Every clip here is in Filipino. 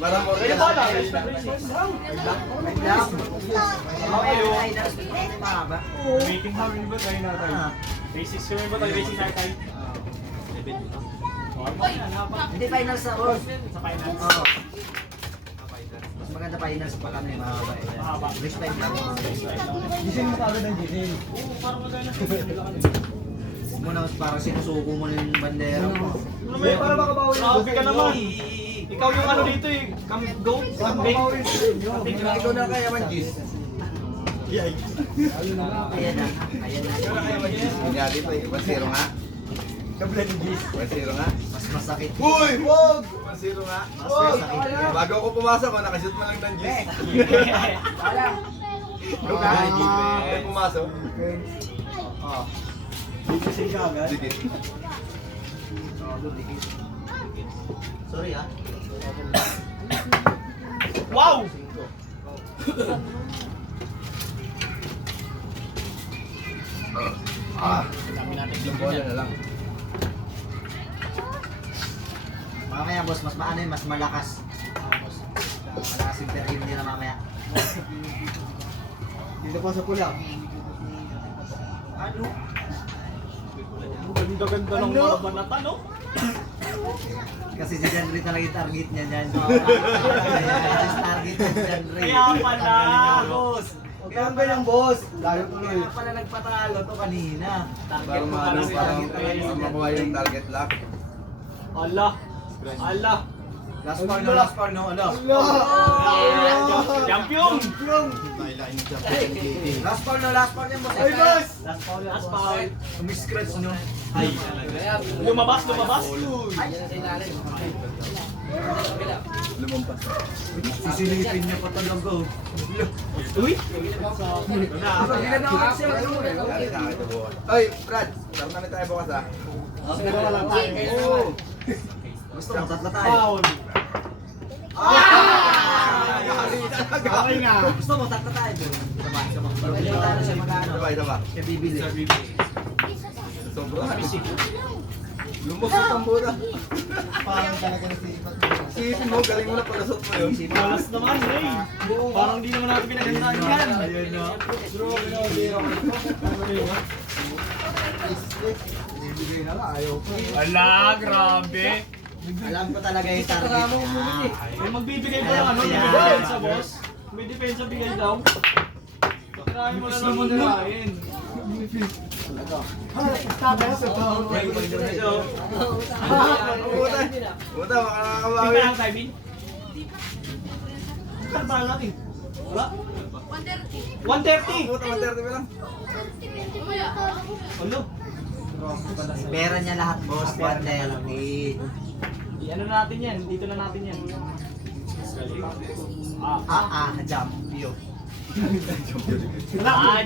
Parang Kayo ba lang? Meeting namin ba tayo na tayo? Basics kami ba tayo? Basic na tayo? Hindi finals na boss. Sa finance? Oo. Mas maganda finals pa kami mga babae. Mahaba. Next time lang. Gising mo kagad ng gising. Oo, parang maganda. Huwag mo na parang sinusuko mo na yung bandera mo. Ano ba yun? Para makabawi ng Grabe ka naman. Ikaw yung ano dito eh. Come, go. Kambing. Kambing ka. ikaw na kaya man, Gis. Ayan na. Ayan na. Hindi pa, 1-0 nga. Kabla ni Gis. 1-0 nga. Mas masakit. Uy, wag! 1-0 nga. Mas masakit. Bago ako pumasok, nakashoot mo lang ng Gis. Ikaw ka? Ikaw pumasok. Oo. Gising ka agad. Sige. Sorry ah. Wow! Dami natin Yung bola na lang. Mamaya boss, mas maano yun, mas malakas. Malakas yung perhin nila mamaya. Dito po sa pula. Ano? Ganda-ganda ng mga banata, no? Kasi si Janry talaga yung target niya dyan. Yung target ni Janry. Kaya pala. boss. Kaya ba yung boss? Layo tuloy. Kaya pala nagpatalo to kanina. Target Parang mo maano, kasi parang target. makuha yung target lock. Allah. Allah. Last foul no, last foul no, ano? Champion! Last foul no, last foul yan boss. Ay, boss! Last foul, last foul. Umiscratch nyo. Ay, lumabas, lumabas. Lumampas. Sisilipin niya pa talaga. Uy! Dali sa akin ito buwan. Ay, Brad! Tara namin tayo bukas ah. Pero wala tayo. Oo! Gusto mo, tatla tayo. Foul. Okay nga. Gusto mo, tatla tayo. Sama, sama. Hindi mo tayo siya mag-ano. Isa ba? Siya bibili. Sobra. Lumusot ang bola. Parang talaga na sipat. Isipin mo, galing mo na palasot mo yun. Malas naman, eh. Parang di naman natin pinagandaan yan. Ayun na. Bibigay na lang. Ayaw pa. Ala, grabe. Alam ko talaga yung target niya. May magbibigay pa lang, ano? May depensa, boss. May depensa bigay daw. Kirahin mo na naman nirahin. Puta, makakakabawi. Tingnan ang timing. Saan ba laki? Wala? 130. Puta, 130 pa lang. Ano? Pera niya lahat, boss. 130. Ano natin yan? Dito na natin yan. Champion.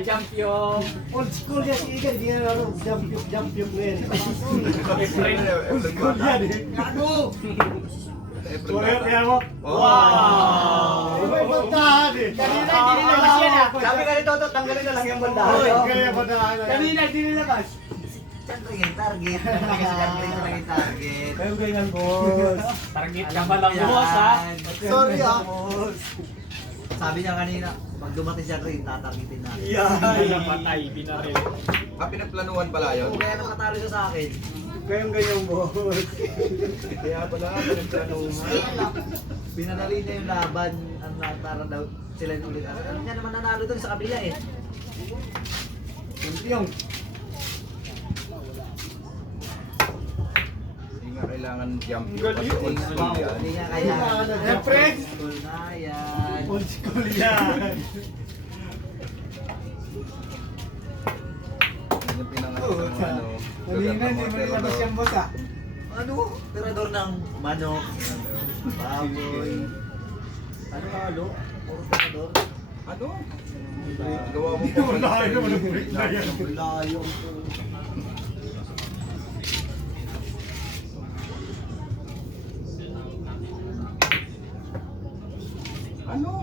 Champion! Old school yan si Igan. Hindi na laro. Jump yung player. Efren yan eh. Gago! Efren Kaya mo? Wow! Iba yung bandahan eh. Kanina, hindi nilabas yan ah. Sabi ka ni Toto, tanggalin na lang yung bandahan. Oy. Kaya yung bandahan. Kanina, hindi nilabas. Siyempre yung target. Kasi siyempre talaga yung target. Kayo ganyan, boss. Target ka pa lang buwas ha. Sorry, ah. boss. Sabi niya kanina, pag dumating siya rin, tatargetin natin. Ay, napatay, binaril. Pinagplanuhan pala yun. Kaya nang natalo siya sa akin. Kayo ganyan, boss. Kaya pala, pinagplanuhan. Pinadali niya yung laban. Ang natara daw sila yung ulit. Alam niya naman nanalo doon sa kabila eh. Champion. Hindi nga kailangan jump. Galing. Kasi old school yan. Hindi nga kailangan. Siyempre. School na yan. Old school yan. Yan yung pinangalan ng ano. Kanina, hindi mo nilabas yung boss ah. Ano? Tirador ng manok, baboy. Ano nga alo? Puro tirador. Ano? Gawa mo pa. Layo mo na bulit na yan. Layo. Ano?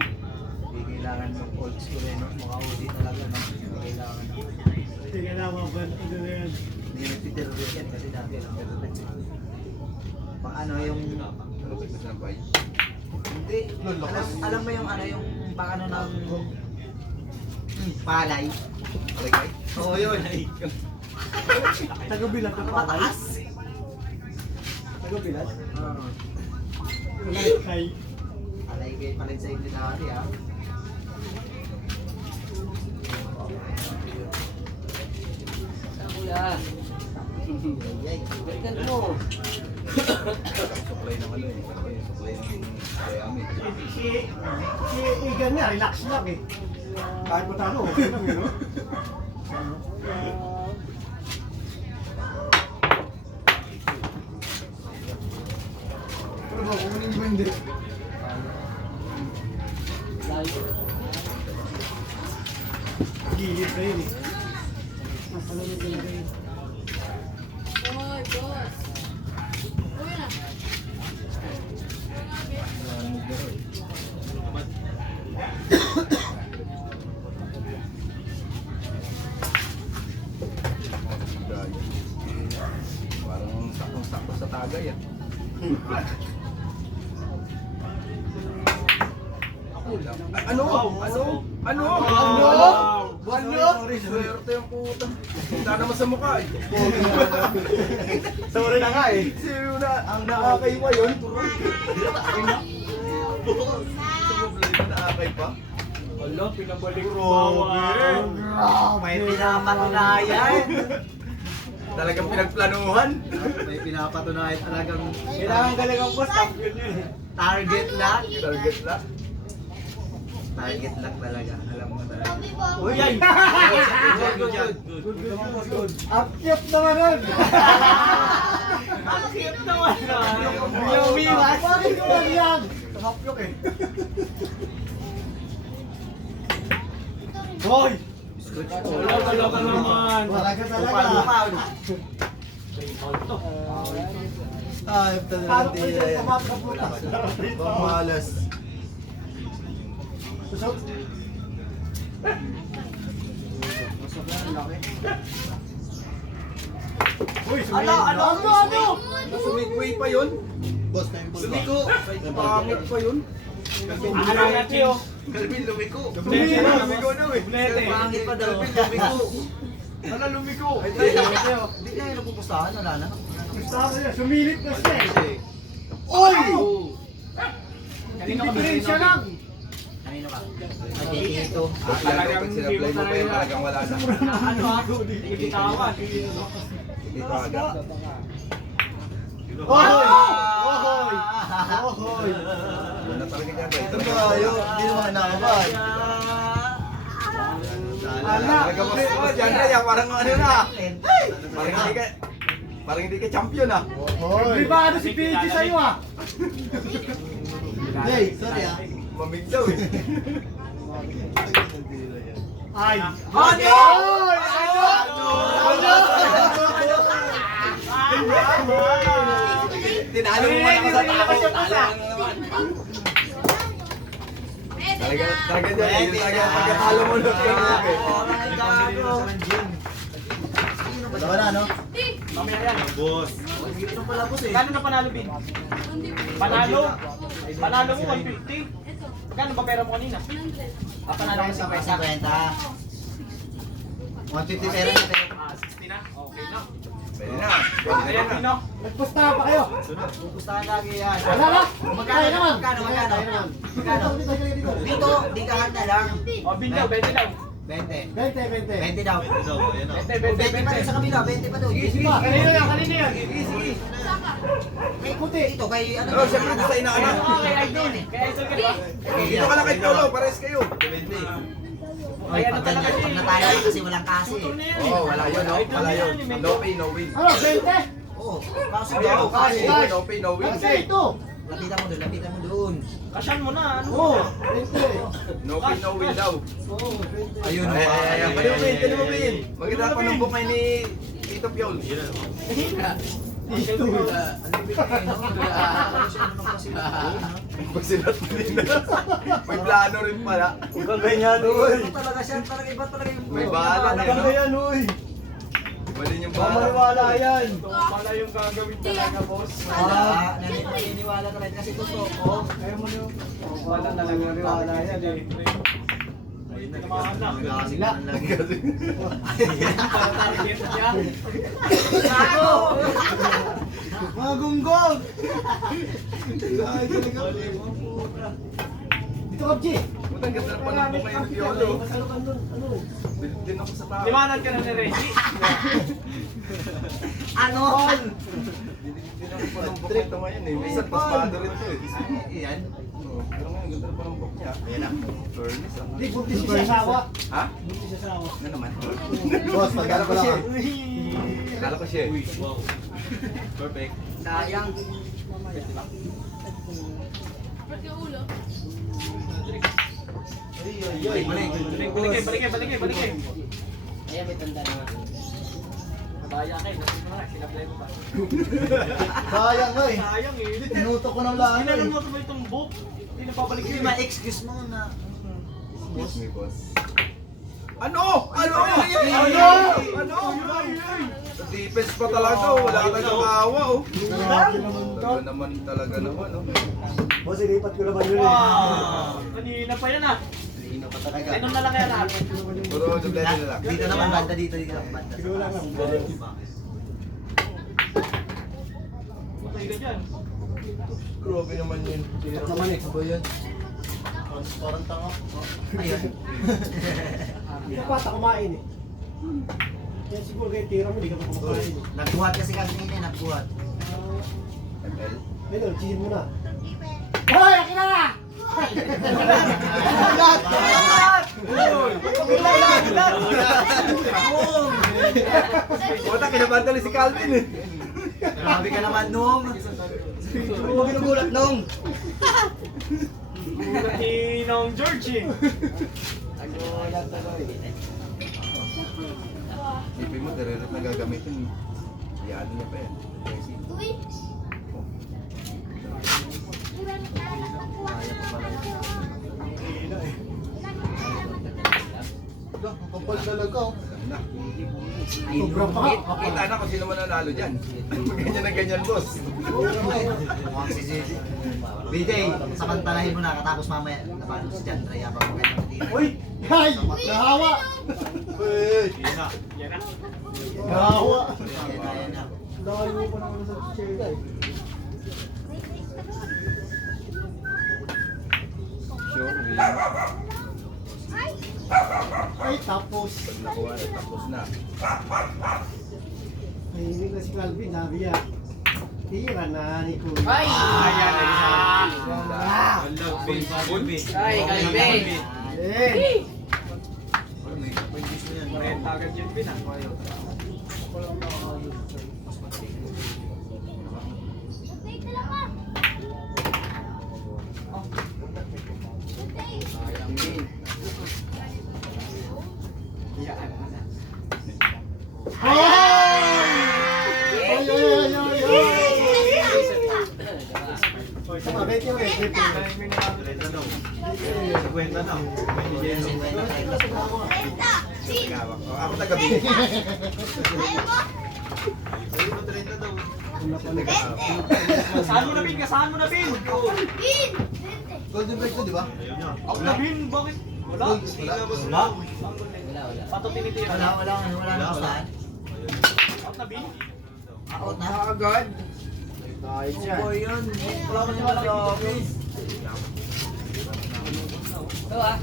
Hindi kailangan ng old school eh, no? Mga uli talaga, no? Hindi kailangan. Hindi ka na mabalik. Ano na yan? Hindi nagtitirador yan kasi dati lang. ano, yung... Malapit na ng bay. Hindi. Alam mo yung ano, yung paano ng... palay. Alagay? Oo, yun. Taga-bilat na Mataas. Taga-bilat? Oo. Kay. Alay kayo pala sa inyo dati, ah. Kuya. Yay. Balikan mo. Supply ng ano eh. Supply ng Miami. Si Igan niya, relax lang eh. Kahit matalo, okay lang yun, no? Pero ba, kung hindi ba hindi? Gilid na yun eh. Masalunod talaga yun. Boy, boss. Uy na. Parang sakong-sakto sa tagay ah. Ano? Ano? Ano? Ano? Swerte yung puta. Hindi naman sa mukha eh. Sorry na nga eh. Sino na? Ang nakakaiwa yun? Nakakay pa? Ala, pinabalik May pinapatunayan. Talagang pinagplanuhan. May pinapatunayan talagang Kailangan talagang boss, champion yun eh. target lang. Target lang. Target lang talaga. Alam mo talaga. Uy, ay! Ang cute naman nun! Ang cute naman na. Yung umiwas! Bakit naman yan? Nakapyok eh. Hoy! Wala talaga naman. Talaga talaga. Ay, ito na Parang kayo sa pamakaputas. Pamalas. Susot. Uy, Ano? Sumigway pa yun? Boss na yung Sumiko. Pangit pa yun. Ano na Tio? Galvin, lumiko. Dublete na. Lumiko na eh. Dublete. Pangit pa daw. Lumiko. Ano lumiko? Hindi na yun napupustahan. Wala na. gusto ko niya. Sumilip na siya eh. Oy! Kanino ka Diferensya lang. Kanino ka? Ay, dito. Talagang pag sinablay mo pa yun, talagang wala na. Ano ako? Hindi bitawan. Dito agad. Ohoy! Ohoy! Ohoy! Wala talaga niya ba? Ito Hindi naman nakabay. Talaga mo dyan na yan, parang ano na. Parang hindi ka champion ah. Ohoy! Privado si PG sa'yo ah! Hey, sorry ah. Mamig daw eh. Ay! Ano? Oy! Ano? Tinalo mo naman sa tao. Talo mo naman. Talaga dyan eh. Talaga pagkatalo mo na siya eh. Wala na, no? Mamaya yan. Ito pala po eh. Kano na panalo, Bin? Panalo? Panalo mo 150? Kano ba pera mo kanina? Panalo mo sa pesa. 50. 150 pera na tayo. 60 na? Okay na. Pwede na. Ayan, Pino. Nagpusta pa kayo! Pupustahan lagi yan. Wala na! Magkano naman! Magkano? Magkano? Dito! Dito, di kahan na lang. O, Bin daw, 20 lang. 20. 20! 20 daw. 20 20 pa doon sa kabila, 20 pa doon. Kanino yan? Kanino yan? Kay puti. Ito kay ano? Oh, siyempre sa inaanak. Oo, kay Idol. Kay Idol ka ba? Dito ka lang kay Tolo, pares kayo. Oy, pag ganyan, pag natalo kasi walang kasi. Oo, wala yun, no? Wala yun. No pay, no win. Ano? 20? Oo, kasi Oo, daw. kasi. Guys. No pay, no win. Kasi ito! Lapitan mo doon, lapitan mo doon. Kasyan mo na. Ano? Oo! 20! No pay, no win daw. Oo, 20. Ayun, Ay, ay, ay. Pwede mo pin, pwede mo pin. Maganda pa ng bukay ni Tito Piol. Pagsilat mo din na. May plano rin pala. Huwag ganyan, uy! Iba talaga siya, talaga iba talaga yung... May bahala na Huwag yun. ganyan, uy! Iba din yung Huwag bahala. maniwala yan! Ito pala yung gagawin talaga, boss. Wala. maniwala ka rin kasi totoo. Ayaw mo nyo. Wala talaga Maniwala yan eh. Ayun na naman anak. Sila. Target niya. Gago! Mga gunggong! Dito ka, G. Putang ganda na panambok ngayon ng Piolo. Masalukan nun. Ano? Din ako sa tao. Liwanag ka na ni Reggie. Ano? Din ako panambok nito ngayon eh. Minsan pasmado rin to eh. Iyan. Oo, pero ngayon ganda na panambok niya. Ayan na. Fairness ah. Di, buntis siya sa asawa. Ha? Buntis siya sa asawa. Ano naman? Boss, Akala ko siya. Akala ko siya. Wow. Perfect. Sayang. Ba't ka ulo? Balik. Ayan, may tanda na. Nabaya ka eh. Nasa mo na. Sinaplay mo pa. Sayang nga eh. Sayang eh. Tinuto ko ng lahat Kailangan mo ito ba itong book? Hindi na babalik Hindi yun. ma-excuse mo na. Boss me, boss. Ano? Ano? Ano? Sa defense pa talaga, wala ka ng awa oh. Grabe naman to. Talaga naman oh. Boss, ilipat ko naman yun eh. Wow! Kanina pa yan ah. Lino pa talaga. Inom na lang kaya lahat. Puro dublete na lang. Dito naman banda, dito naman banda. Siguro lang lang. Patay ka dyan. Grabe naman yun. Hirap naman eh. Ba yan? Parang tanga. Ayun. Dapat ako kumain eh. Kaya siguro kayo tira mo, di ka pa kumakain eh. Nagbuhat kasi kanina, nagbuhat. ML? Ayun, chihin mo na. Hoy, akin na! Puta, kinabantali si Calvin eh. Grabe ka naman, Nung. Huwag ginugulat nung. Ulat ni Nong George eh. Ipin mo, dire-direct na gagamitin. Iyaan niya pa yan. Uy! Kapal talaga oh. Ganda. Sobrang pa. Kita na kung sino man nanalo dyan. Ganyan na ganyan, boss. Mukhang si JJ. BJ, samantalahin mo na katapos mamaya. Napano si John Ray habang maganda mo dito. Uy! Hay! Nahawa! Yan na. Nahawa! Ayan na. Layo pa naman sa chega eh. Sure, win. Ay, tapos. Pag nakuha na, tapos na. Nahinig na si Calvin, sabi niya. Tira na ni Kuya. Ay! Ayan na isa. Ganda. Ay, Calvin! Eh! Renta agad yung pin ah. Sama, beti mo eh. Ako taga-bigay. Saan mo na pin? Saan mo na pin? Golden break to, di ba? Ako na pin? Bakit? Wala. Wala. Pato tinitira. Wala na saan. Out na pin? Out na. Agad. Oh, yun. Wala man yung malaki dito. Ito ah.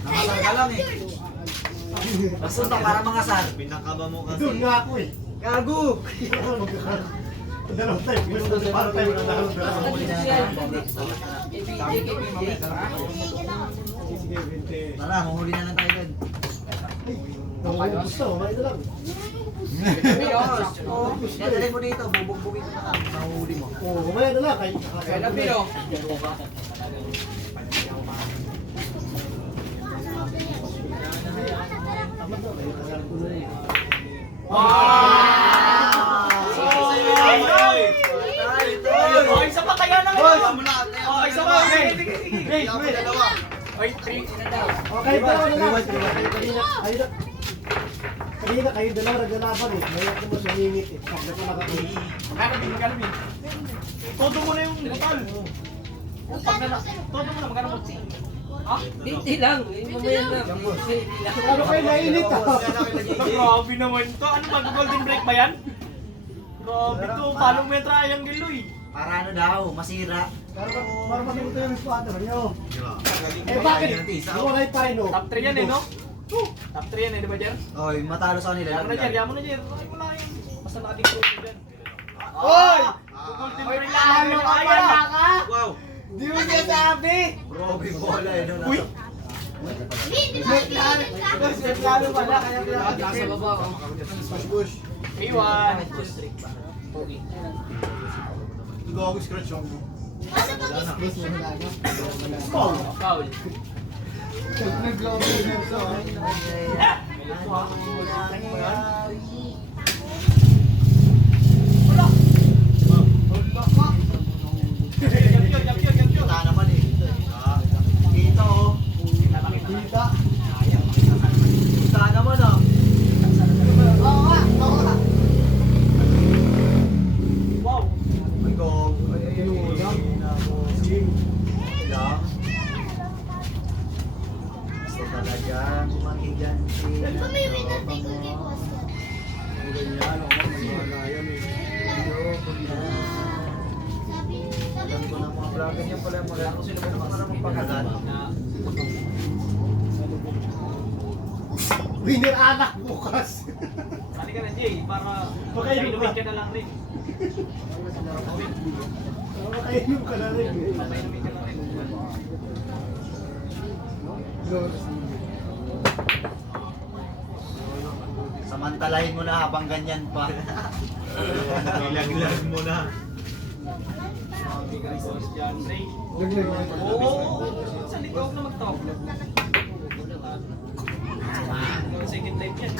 Nakasal ka lang eh. Basta para mga sar. Pinakaba mo Doon nga ako eh. Gago! Dalawang tayo. Para tayo magkakaroon. Sige, 20. Tara, mahuli na lang tayo doon. Ay, gusto. May ito lang. Kaya dali mo dito, bubugbugin mo na lang. Mahuli mo. Oo, kumaya na lang. Kaya na pino. Okay, isa pa kaya na ngayon. Okay, isa pa. Sige. Ay, 3. Okay, dalawa na lang. Kanina kayo dalawa naglalaban eh. Mayroon mo sa limit eh. Pag na nakakita. Kalabin. Todo mo na yung butal. Pag na, todo mo na, magkano mo? Ha? Hindi lang. Mamaya na. Hindi lang. Ano kayo nainit ah? Grabe naman to. Ano mag-golden break ba yan? Grabe to. Paano mo yung triangle lo eh? Para ano daw, masira. Para matuto yung squatter nyo. Eh bakit? Wala pa rin oh. Top 3 yan eh, no? Top 3 yan eh, di ba, Jer? Oy, matalo sa kanila. Yaman na, Jer. Yaman na, Jer. Ay mo na yun. Basta nakating trophy dyan. Oy! Golden Oy, break talo ka Ayan. pala ka! Wow! Di mo siya sabi! Grabe bola eh. No, Uy! Lalo pala, kaya Nasa baba ako. Iwan. Foul. Kita naman eh. Kita oh. Kita. Kita naman oh. Wow. Ay go. Lang. Gusto talaga kumakigan si alam ko ng mga vlogger niya pala yung mga kung sino ba naman para magpakagat. Winner anak bukas. Sali ka na, Jay, para Pakainom makainumin ka. ka na lang rin. Makainom ka na rin eh. Makainumin ka na rin. Samantalahin mo na habang ganyan pa. Ilag-ilag mo na. John Ray. Laglag mo. Oo. Saan dito ako na mag-talk? Second time yan.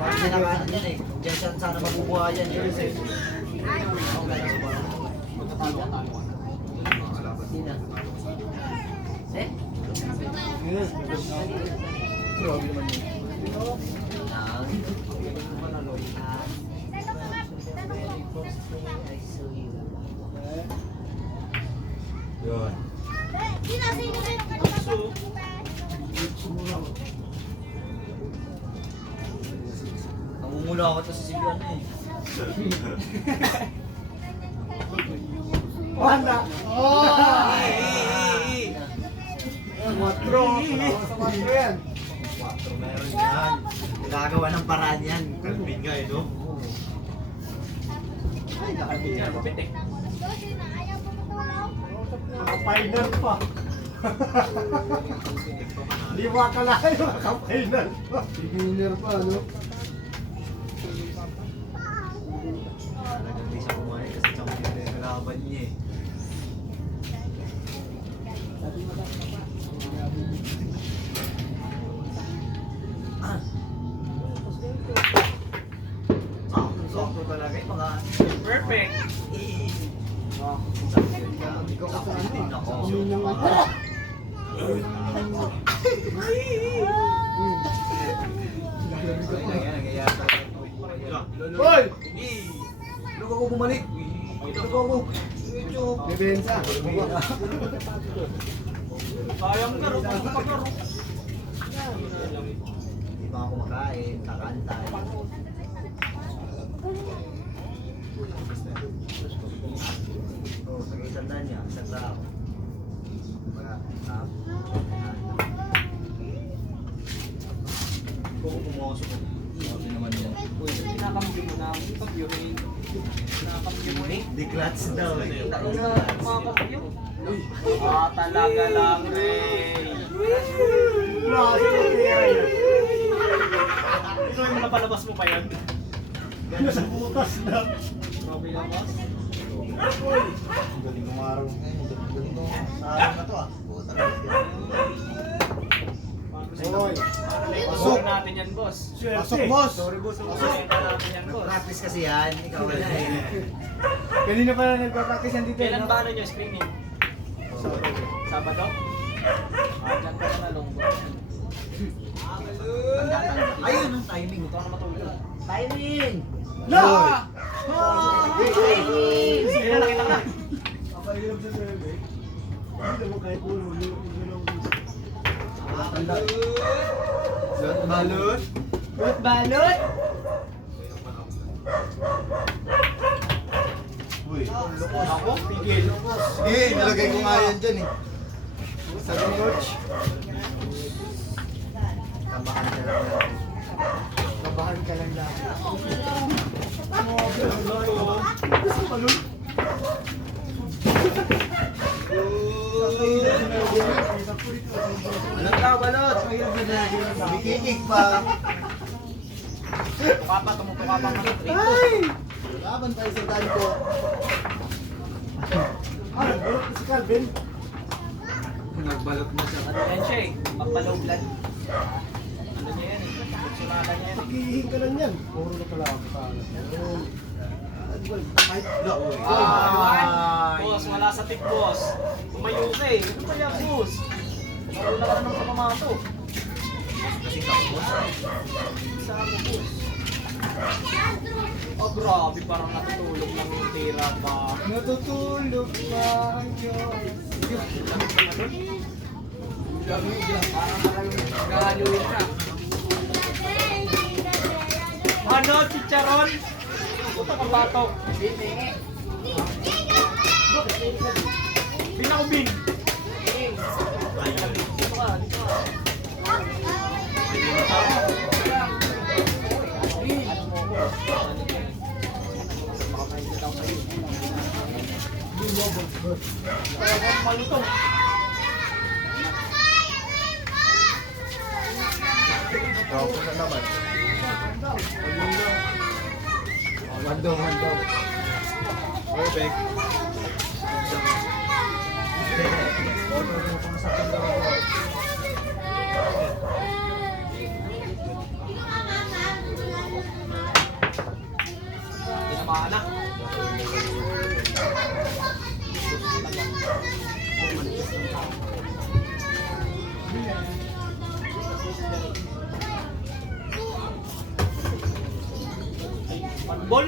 Parang sinakanan yan eh. Diyan siya sana mabubuhayan eh. Sina? Eh? Grabe naman yun. Yun. So, Namumula ako to sa Sibuan eh. Wala. Oh! Matro. Sa matro yan. 4 meron yan. Gagawa ng paraan yan. Kalpin nga eh, no? yan, mapitik. Naka-final pa. Di mo akalain naka-final pa. Beginner pa, no? Talagang di siya kumain kasi siya kalaban niya eh. Sakto talaga yung mga... Perfect. Ikaw ka sa ano? Nako. Amin ng ano? Hoy! Ano ka ko bumalik? Ano ka ko? Debensa. Sayang ka, rin ang pagkaro. Hindi pa ako kumakain, kakantay. Oh, pag-isandaan niya, isang tao. Kung pumasok ko, sabi naman niya. Uy, pinakamugin mo na ang pag-urine. Pinakamugin mo eh. Di clutch daw eh. Tayo na makakapagyo. Talaga lang, Ray. Klase ko kaya yan. Ito yung napalabas mo pa yan. Nasa butas na. Grabe lang, boss. Galing ng araw ngayon. Galing ng araw na to ah. Hoy! Pasok natin yan, boss. Pasok, boss! Sorry boss. Pasok natin yan, boss. Practice kasi yan. Ikaw wala eh. Kanina pa lang nagpa-practice yan dito. Kailan no? ba ano nyo screening? Sabado? Diyan ka na longgo. Ayun ang timing. Ito na matulog. Timing! La! Sige na, nakita ka na. Kapahilap sa sebe. Hindi mo kahit ulo. Balot. Balot! Uy. Ako, pigil. Sige, nilagay ko nga yan dyan eh. Sa coach. Kabahan ka lang natin. Kabahan ka lang lang. Balot ka, balot. Bikikik pa. Tuka pa, tumutuka pa mga trito. Laban tayo sa tanko. Balot si Calvin. Nagbalot mo siya. Ano yan siya eh, magpaloglan. Ano niya yan eh, sunada niya yan eh. Pakihin ka lang yan. Puro na pala ako pa. Kahit Boss, wala sa tip boss. Tumayo ka eh. Ano ba yan boss? Marula ka na ng kapamato. Kasi kapos. Isa ako boss. Oh grabe, parang natutulog lang yung tira pa. Natutulog na yun. Gagawin na. Ano, chicharon? Puta ka bato. Bin ako bin. Dito ka, dito ka. Malutong. Ako na naman. Mandong. Perfect. Tinamaan na. Panbol.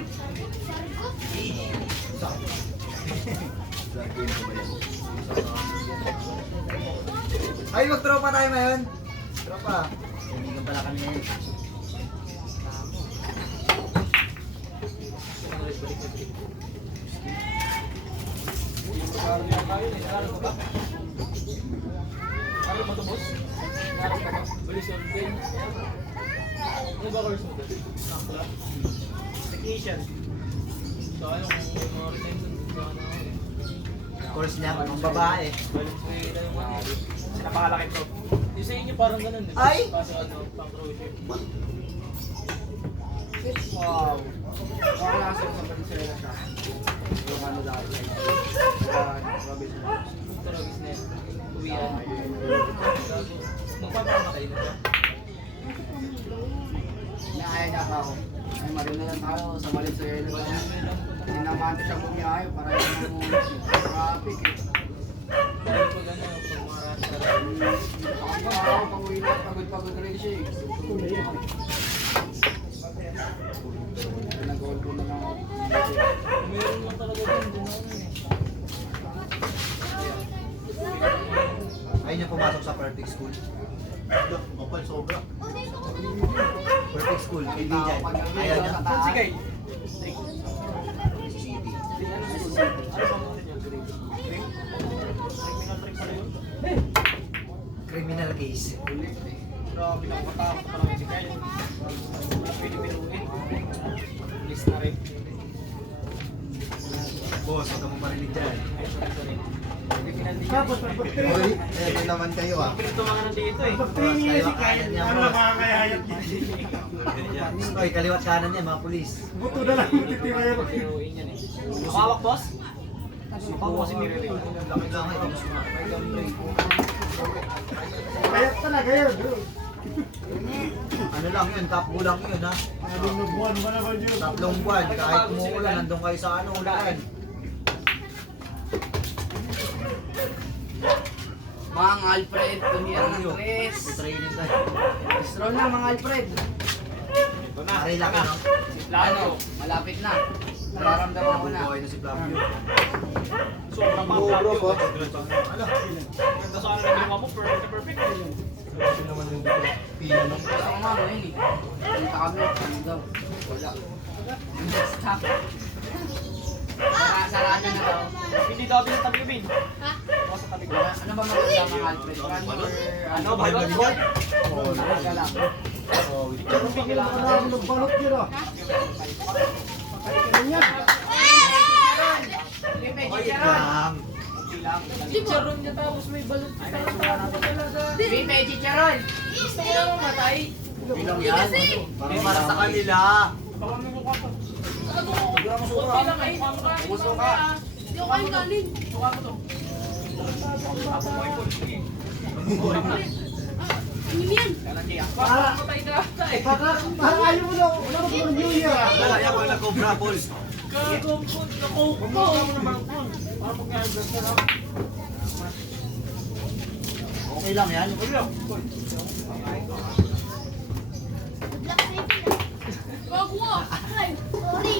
Ay, magtropa tayo ngayon. Tropa. Kaibigan pala kami ngayon. Ano ba ito, boss? Ano ba ito? Bilis yung game. Ano ba course mo doon? Technician. So, ano kung mga retention dito, ano? Course niya, ang babae. Balik ko yun, ano? Sinapakalaki to. Yung sa inyo parang ganun, di ba? Ay! Kaso ano, pang-project. Wow! wala sa Valenzuela siya. Yung ano dati. Robinson. Taragis na yun. Uwian. Magpapamatay na ba? Naaya na ako. Ay, marino lang tayo sa Valenzuela. Sinamahan ko siya bumiyahe para yung traffic eh. Dahil pag ano, pag mga rasta. Ako, pag-uwi na, pagod-pagod rin siya eh. Nag-goal ko na lang ako. Meron lang talaga din, din ako nun eh. Ayun yung pumasok sa perfect school. Kapal sobra. Perfect school, kaibigan. Ayaw niya. Saan si Guy? City. Ano school? Ano bang ano niya? Trick? Criminal trick pala yun? Criminal case. Grabe, nakakatakot pa naman si Guy. Wala pwede biruin. List na rin. Boss, huwag ka mong marinig dyan. Ay, sorry. Criminal din Tapos, yan. Uy, eto naman kayo ah. Pinto mga nandito eh. pag-training niya si Kyle, Niya, ano boss. makakayayat niya. Oy, kaliwat kanan niya, mga pulis. Buto na lang titira yan. Biruin yan eh. Makawak, boss? Makawak ko si Miri. Laki lang ito. Kayat talaga yun. Ano lang yun, top lang yun ha. Anong na buwan ba naman yun? 3 buwan, kahit umuulan, nandun kayo sa ano, ulan. Mang Alfred, tumira ng tres. Training tayo. Stroll na, Mang Alfred. Ito na. Aray laki no? Plano. Malapit na. Nararamdaman ko na. Buhay na si Flavio. Sobrang mga Bro, Flavio. bro. Ganda sana ng ginawa mo, perfect na perfect. Kasi naman yung pila ng Gusto ko nga ba yun eh. Punta kami, ano daw. Wala. Stop. Sarado na daw. Hindi daw din sa tabi ko, Bin. Ha? O sa tabi ko. Ano ba maganda mga Alfred? Run or Ano, balot? Talaga lang. Marami ng balot yun ah. Kaya yan. Lang. Chicharon niya tapos may balot. Pipe, chicharon! Gusto ko lang mamatay. Bilang yan. Para sa kanila. Baka may mukha pa. Sabi ko, okay lang kayo. Gusto ka? Hindi ko kain kanin. Mukha mo to. Ako mo yung police. Ano yan? Kailan kaya? Patay ka ata eh. Parang ayaw mo na. Wala mo ng New Year ah. Wala yan pag nag-cobra balls. Kagumpot na coke Huwag ko. mo mo naman kung. Para pag nga-vlog ka lang. Okay lang yan. Gago ka. Ay, sorry.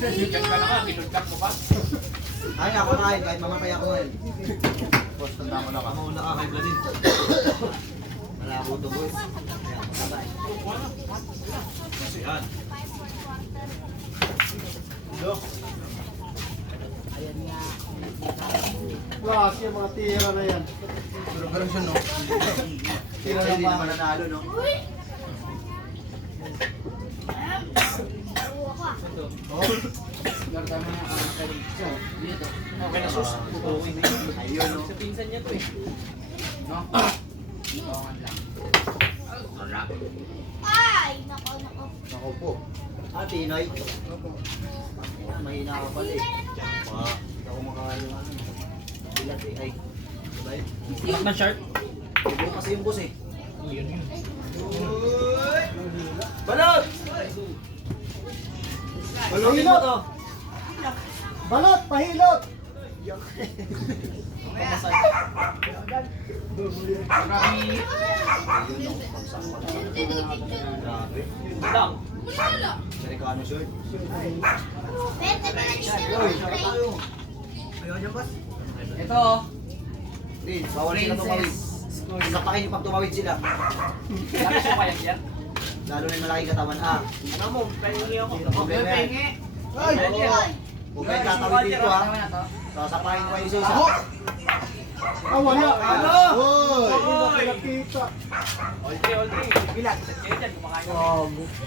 Check ka na nga, kinudkak mo pa. Ay, ako na kahit mamatay ako ngayon. Boss, tanda ko lang. Ako una ka kay Vladin. Malabo to, boys. Kaya, matabay. Kasi yan. Class yung mga tira na yan. Pero ganun siya, no? Tira Kasi ng hindi naman bahay. nanalo, no? Uy. Garda mo na ang kalim. Dito. Okay na sus. Tutuwin na yun. Ayun, no? Sa pinsan niya to eh. No? Bawangan lang. Ay, nako, nako. Ako po. Ah, Pinoy. Mahina ka pala eh. Hindi ako makakain yung ano. Bilat eh. Ay. Diba yun? Black na shirt. Ibo kasi yung boss eh. Yun yun. Balot! Pahilot! Balot! Pahilot! Marami. Grabe. Lang. Wala. Amerikano shirt. Pwede ba na Uy, sarap tayo. Ayaw niya, boss? Ito oh. Hindi, bawal sila tumawid. Sapakin yung pag tumawid sila. Laki siya kaya yan. Lalo na yung malaking katawan. Ah, Ano mo, pengi ako. okay Okay, na yan. penge. Ay! Huwag kayong tatawid dito ha. Tama na to. Sasapakin ko kayo isa-isa. Ah, wala! Ano? Hoy! Hindi na Hoy! pinakita. All day. Bilat. Kaya dyan, kumakain ko.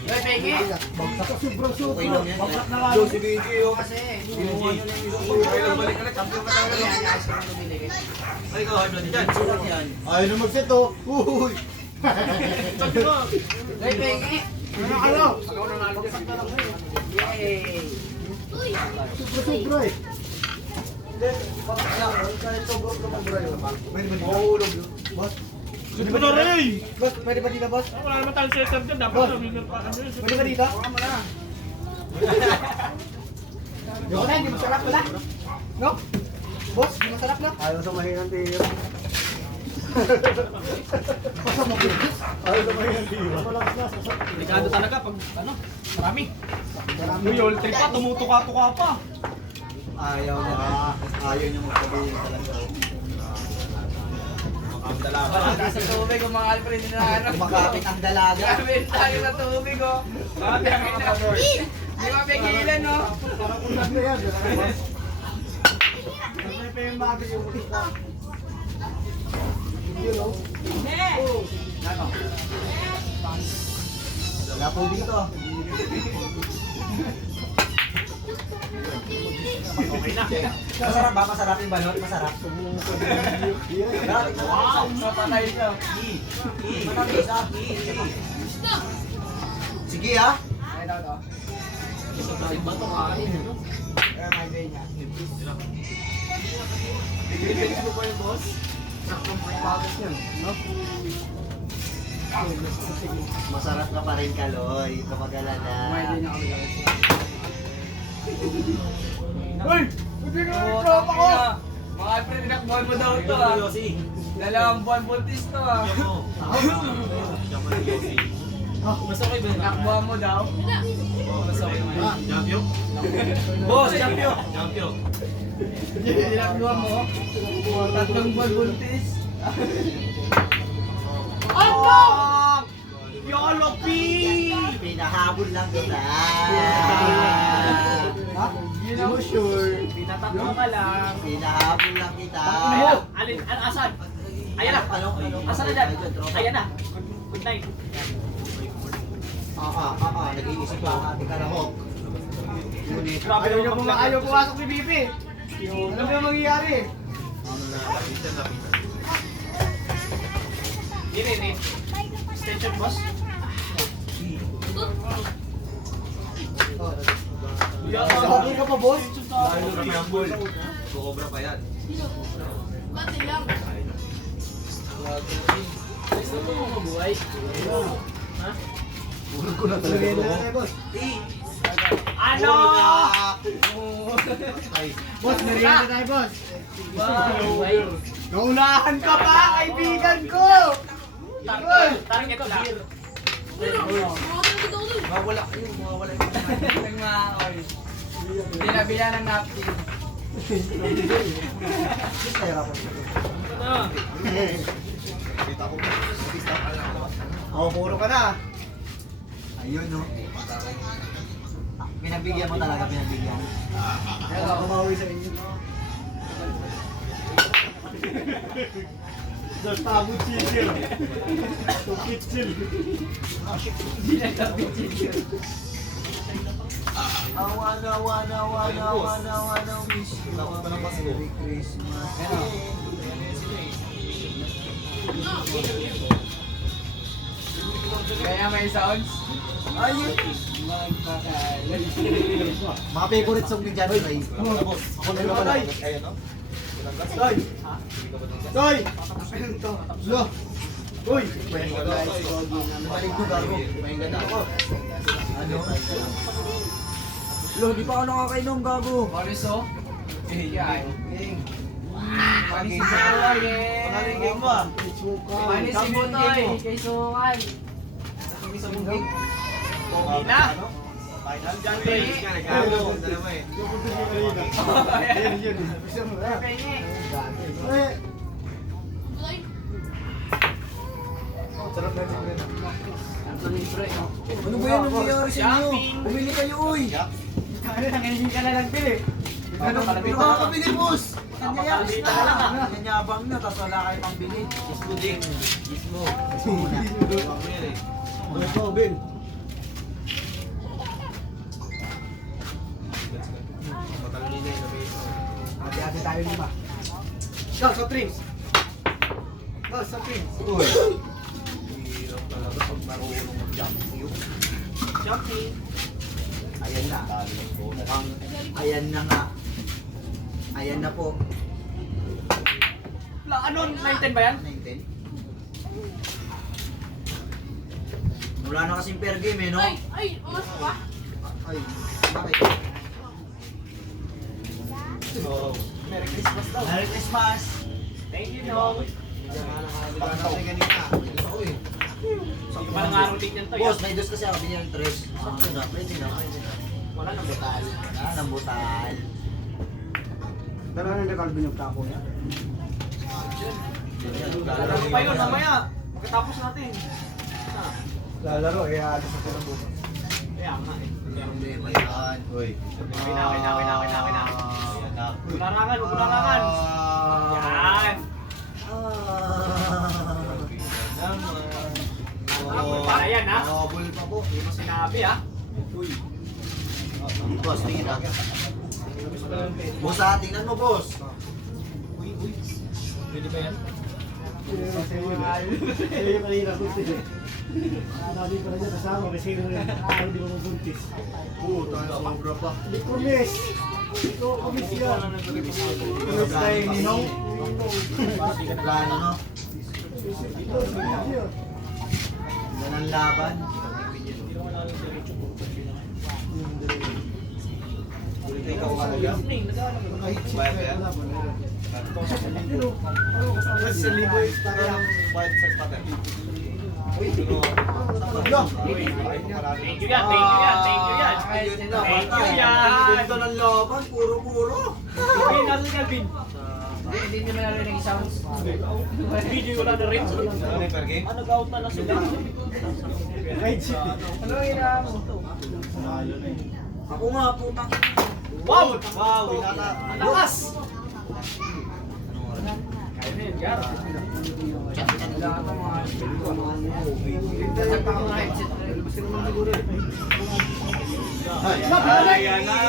Okay, penge. Bagsak ka sobrang Okay sobra. lang yan. Bagsak na nga. Yo, si BJ oh. Kasi. Ginuha nyo na yung isang pag okay lang balik ulit. Champion ka talaga. Kaya nice ko na bumili. Ay, ikaw, hard blood dyan. Sulat yan. Ayaw na mag-set oh. Uy! Sabi mo. Okay, penge. Ano? Yay. Uy. Sobra-sobra eh. Kahit sobrang lumabra yun. Pwede ba dito? Mahulog yun. Boss? Sabi ko na rin. Boss, pwede ba dito, boss? Wala naman tayong setup dyan. Dapat sabihin pa. Pwede ba dito? Baka mo na. Yung na, hindi masarap wala. No? Boss, hindi masarap na. Ayaw sa mahinang tira. Pasa mo bilis? Ayaw sa mahinang tira. Walang na, sasap. Delikado talaga pag ano, marami. Marami. Uy, all trip pa, tumutuka-tuka pa. Ayaw niya. Ayaw niya magsabihin talaga. Wala sa tubig ang mga Alfred na ano. Kumakapit ang dalaga. Gamit tayo sa tubig oh. Gamit na. Di ba pigilan no? Parang ulag na yan. Boss. Kasi pa yung magi yung ulit. Yun oh. Ano? Wala po dito. Okay na. Masarap ba? Masarap yung balot? Masarap. Wow! Napatay siya. Matamis ah. Sige ah. Ay daw to. Iba to kain. Pero may gray niya. Pilipinis mo ba yung boss? Saktong may bagus yun. No? Masarap ka pa rin, Kaloy. Kapag May alala. gray na kami gawin. Uy! Hindi ka yung tropa ko! Mga Alfred, nakbuhan mo daw ito ah. Dalawang buwan buntis to ah. Mas okay ba yun? Nakbuhan mo daw. Wala. Mas okay naman. Champion? Boss, champion. Champion. Ginagawa mo. Tatlong buwan buntis. Ano? Yolo P! Pinahabol lang kita. Hindi mo sure. Pinatatlo ka lang. Pinahabol lang kita. Ayan na. Alin? Asan? Ayan na. Ano? Asan na dyan? Ayan na. Good night. Nag-iisip pa ang ating karahok. Ngunit, Ayaw pumasok ni Bibi. Ano ba mangyayari? Ini. Extension boss. Sabi ka pa, boss? Kukobra pa yan. Bati lang. Gusto mo mabuhay? Ha? Ulog ko na talaga ito. Ano? Boss, merienda tayo, boss. Mabuhay. Naunahan ka pa, kaibigan ko! Tarang ito lang. Mawala kayo, mawala yung Binabila ng napkin. Ano? Puro ka na. Ayun, no? Pinagbigyan mo talaga, pinagbigyan. Kaya ako maui sa inyo. Tabot chill. Tukit chill. Awana, wish you a Merry Christmas. Kaya may sounds. Ayun! Mga favorite song ni John Ray. Ako na naman. Ayun, no? Toy! Toy! Lo! Uy! Balik ko gago. Pahinga na ako. Ano? Lo, di pa ako nakakainom gago. Mariso. Yan. Manis Game si ba? Boy. Pangalan game mo ah. Manis si Butoy. Kay Sukan. Pogi na. Final John Ray. Ray. Gago, dalawa eh. Yan. Pengi. Ay, Sarap na rin. Ang libre. Ano ba yan nangyayari sa inyo? Shopping. Bumili kayo, uy! Kaya nangingi ka na lang bili. Ano nakakabili, boss? Kanyayabang Napakabili ka lang, na. Kanyabang na, tapos wala kayo pang bili. Ismo din. Ismo. Ano po, Ben? Matalino yung sabi. Hati-hati tayo lima. Go, sa Prince! Go, sa Prince! Uy! Hirap talaga pag marunong mag-jump yun. Jumping. Ayan na. Mukhang, ayan na nga. Ayan na po. Ano? 9-10 ba yan? 9-10. Wala na kasing fair game eh, no? ay, umas pa. Ay, bakit? Merry Christmas daw. Merry Christmas! Thank you, Nong. Pagkaw. Hindi pa nangaroting yan to. Boss, may dos kasi ako, binigyan ng tres. Sakto na, pwede na. Wala nang butal. Wala nang butal. Dala na yung Calvin yung tapo niya. Lalaro pa yun, mamaya. Pagkatapos natin. Lalaro, eh, alis ako ng bukas. Kaya nga eh. Hindi ba yan? Uy. Kina. Larangan, larangan. Yan. Para yan ha. Habol pa po. Hindi mo sinabi ha. Boss, tingin na. Boss, tingnan mo, boss. Pwede ba yan? Sa'yo yung kanina ko sila. Nabi pa na dyan, kasama, kasi hindi mo mabuntis. Puta, sobra pa. Hindi ko miss! Hindi ko miss yan! Ano tayo, Ninong? Plano, no? Ito, yun. Ganang laban. Ikaw ka talaga. Ay, Bayad ba yan? What's the libo is Parang white sex pattern. Thank you yan, thank you yan, thank you yan. Ayun na, Thank patay. you yan. Ganda ng laban, puro-puro. Calvin, nasa si Calvin? Hindi nyo narinig sounds. Video wala na rin. Ano, nag-out na lang sila. Ano ang hinahan mo? Ako nga, putang. Wow! Wow, hinata. Lakas! Calvin, gar. Ayan na!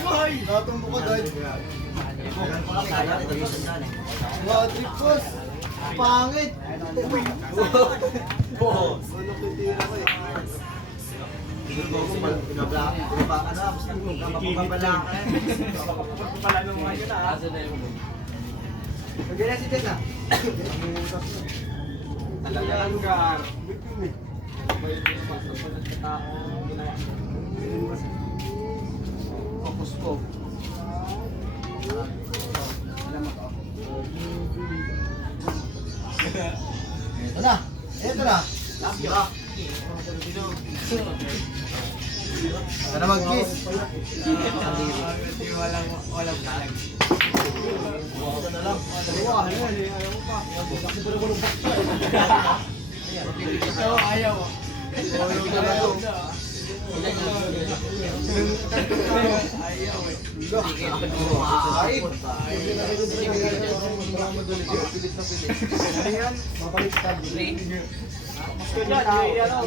Wow! Natumbo ka dahil. Sana, television yan eh. Wow, trip boss. Pangit. Boss. Ano kitira ko eh. Pinabla ka na, basta mapapabala ka na. Pala nung mga yun ah. Pagkira si Ted ah. Talagang gar. Focus ko. Ito na. Ito na. Sira. Sana mag-kiss. Walang talag. Ayaw. Gusto dyan, ano?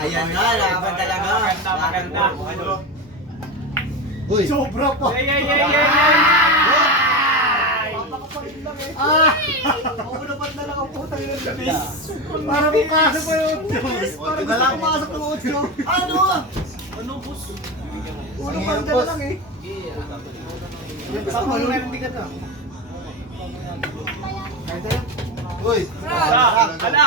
Ayan na, laban talaga. Maganda. Ano? Uy. Sobra pa. Unapat na lang ang putang yun. Para pumasok pa yung Para gusto pumasok ng utyo. Ano? Ano, boss? Uno pa na lang eh. Sa mga meron din ka na. Uy. Ala!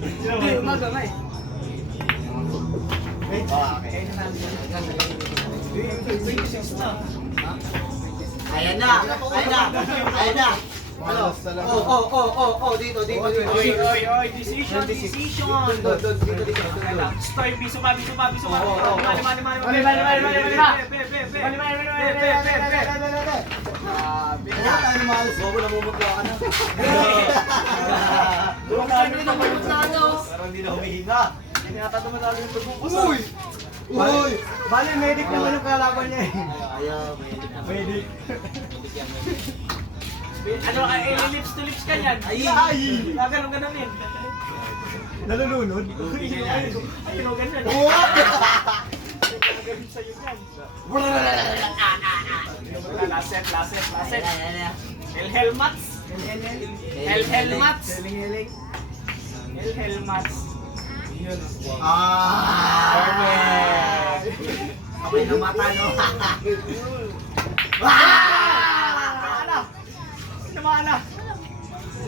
Hindi, umaga nga eh. Ayan na. Ayan na. Ayan na. Ano? Dito. Oy, decision. Doon, dito. Stoy, biso pa. Oo. Mali. Bobo, namumutla ka na. Parang hindi na humihinga. Hindi nata tumatalo yung tubo ko. Uy. Bali, medic naman yung kalaban niya eh. Ayaw, Medic. Ano, lips to lips ka yan? Ay! Ganun yun. Nalulunod. Ayun, ganyan. Ganun sa'yo yan. Last set. Helmats. Ako'y namata, no?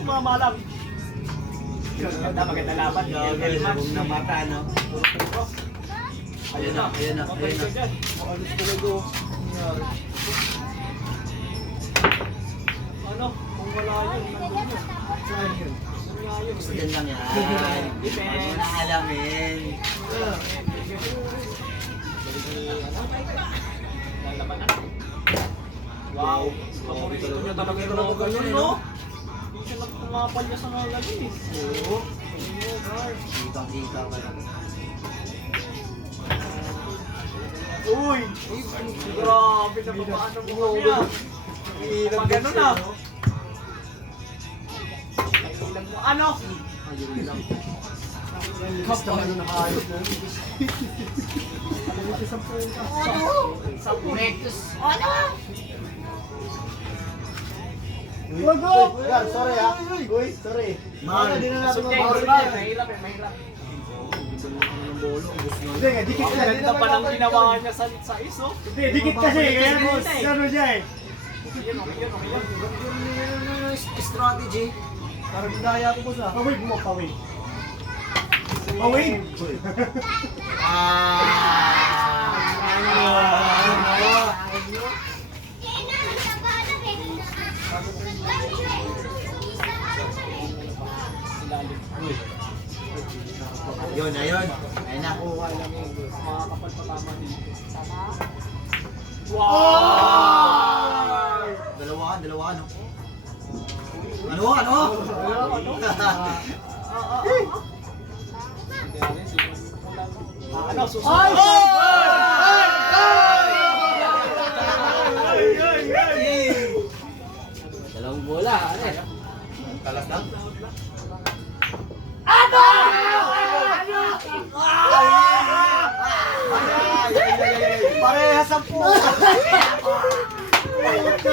Mamalam. Maganda laban. Helmats. Namata, no? Ayun na. Ano? Kung wala yun, nandun yun. Gusto din lang yan. Defense. Huwag mo na alamin. Lalabanan. Wow. Paborito niya talaga yung mga ganyan, no? Hindi siya nagpumapalya sa mga ganyan eh. Oo. Kitang-kita ka lang. Uy! Grabe na paano mo niya. Pag gano'n na. Ilang mo. Ano? Kapag ano nakaayos na. Sa Rectus. Ano? Wag mo! Yan, sorry ha. Uy, sorry. Mahal. Hindi na natin Sige, mabawal. mahirap eh, mahirap. Hindi nga, dikit Ang ka. ganda pa ng ginawa niya sa iso. Hindi, dikit kasi. Kaya boss, ano siya eh. Yun, Strategy. Parang daya ko boss ah. Pawig mo, pawig. Pawig! Yun, ayun. Ayun na. mga kapal patama dito. Dalawa, ano? Ano? Ano, susunod? Dalawang bola, ano eh. Talas lang? Parehas ang po!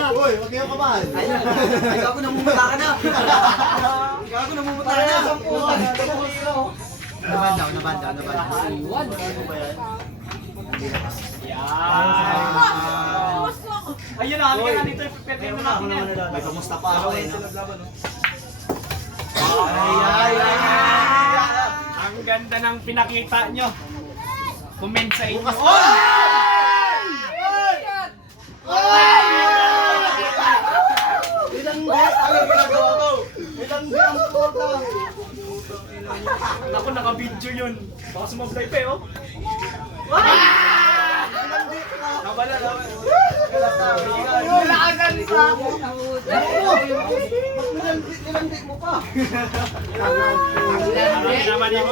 Uy, wag kayong kabahan. Ayun. Ay, ako namumuta ka na. Ako namumuta ka na. Parehas ang po! Nabanda. Iwan. Boss ko ako. Ayun na, halika na dito. Pipetrin mo natin yan. May kamusta pa ako eh. Ang ganda ng pinakita nyo. Comment sa inyo. Ilang beses ang ginagawa ko? Ilang beses po ka? Naku, naka-video yun. Baka sumablay pa eh, oh. Nabala. Wala ka ganito! Nilandik mo pa! Marami naman yung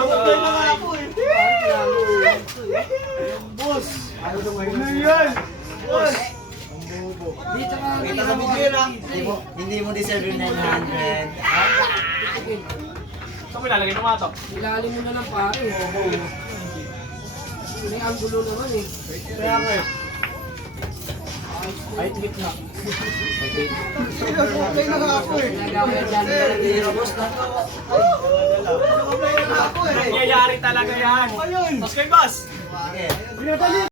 Boss! Ano yan? Boss! Dito ka. Kita sa video yun ah. Hindi mo deserve yung 900. Saan mo ilalagay ng mga to? Ilalim mo na lang pare. May anggulo naman eh. Kaya nga eh. Ay, tigit na. Okay na nga ako eh. Nagawin dyan. Hero boss na to. Okay na nga ako eh. Nangyayari talaga yan. Ayun! Tapos kay boss. Sige. Pinatali!